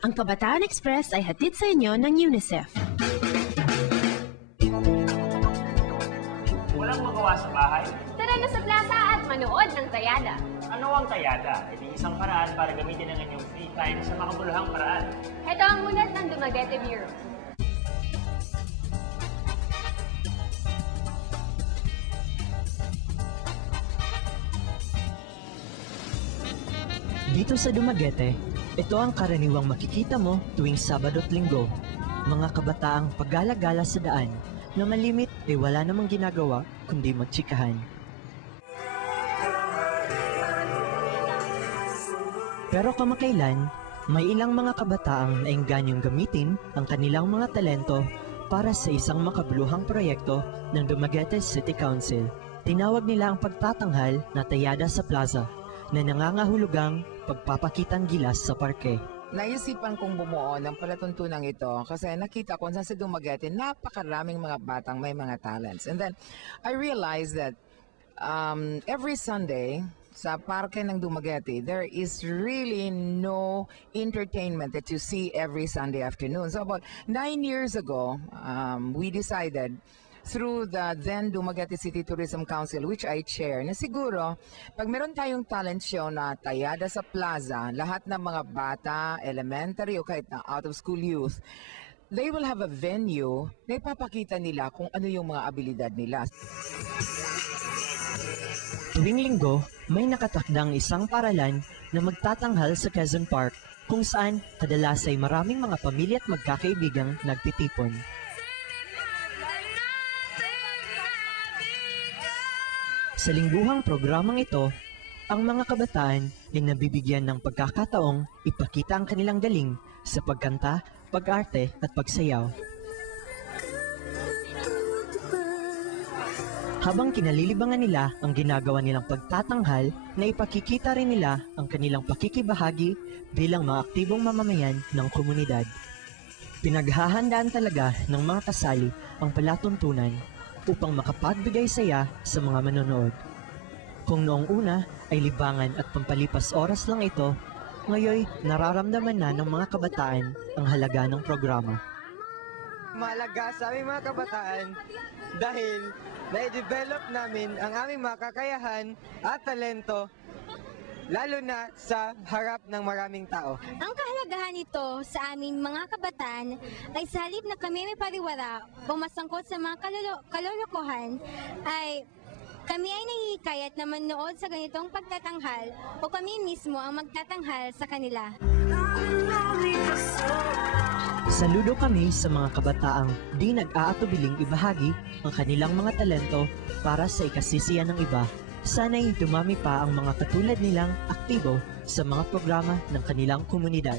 Ang Kabataan Express ay hatid sa inyo ng UNICEF. Walang magawa sa bahay? Tara na sa plaza at manood ng tayada. Ano ang tayada? Ito isang paraan para gamitin ang inyong free time sa makabuluhang paraan. Ito ang mulat ng Dumaguete Bureau. Dito sa Dumaguete, ito ang karaniwang makikita mo tuwing Sabado at Linggo. Mga kabataang paggala-gala sa daan na malimit ay wala namang ginagawa kundi magtsikahan. Pero kamakailan, may ilang mga kabataang naingganyang gamitin ang kanilang mga talento para sa isang makabuluhang proyekto ng Dumaguete City Council. Tinawag nila ang pagtatanghal na Tayada sa Plaza na nangangahulugang pagpapakitang gilas sa parke. Naisipan kong bumuo ng palatuntunang ito kasi nakita ko sa Dumaguete napakaraming mga batang may mga talents. And then I realized that every Sunday sa parke ng Dumaguete, there is really no entertainment that you see every Sunday afternoon. So about 9 years ago, we decided through the then Dumaguete City Tourism Council, which I chair, na siguro, pag meron tayong talent show na Tayada sa Plaza, lahat ng mga bata, elementary o kahit na out-of-school youth, they will have a venue na ipapakita nila kung ano yung mga abilidad nila. Tuwing linggo, may nakatakdang isang paralan na magtatanghal sa Quezon Park kung saan kadalas ay maraming mga pamilya at magkakaibigang nagtitipon. Sa lingguhang programang ito, ang mga kabataan ay nabibigyan ng pagkakataong ipakita ang kanilang galing sa pagkanta, pag-arte at pagsayaw. Habang kinalilibangan nila ang ginagawa nilang pagtatanghal, na ipakikita rin nila ang kanilang pakikibahagi bilang mga aktibong mamamayan ng komunidad. Pinaghahandaan talaga ng mga kasali ang palatuntunan upang makapagbigay saya sa mga manonood. Kung noong una ay libangan at pampalipas oras lang ito, ngayon nararamdaman na ng mga kabataan ang halaga ng programa. Mahalaga sa aming mga kabataan dahil na-develop namin ang aming mga kakayahan at talento lalo na sa harap ng maraming tao. Ang kahalagahan nito sa aming mga kabataan ay sa halip na kami may pariwara o masangkot sa mga kalolokohan ay kami ay nahihikayat na manood sa ganitong pagtatanghal o kami mismo ang magtatanghal sa kanila. Saludo kami sa mga kabataang di nag-aatubiling ibahagi ang kanilang mga talento para sa ikasisiyan ng iba. Sana'y dumami pa ang mga katulad nilang aktibo sa mga programa ng kanilang komunidad.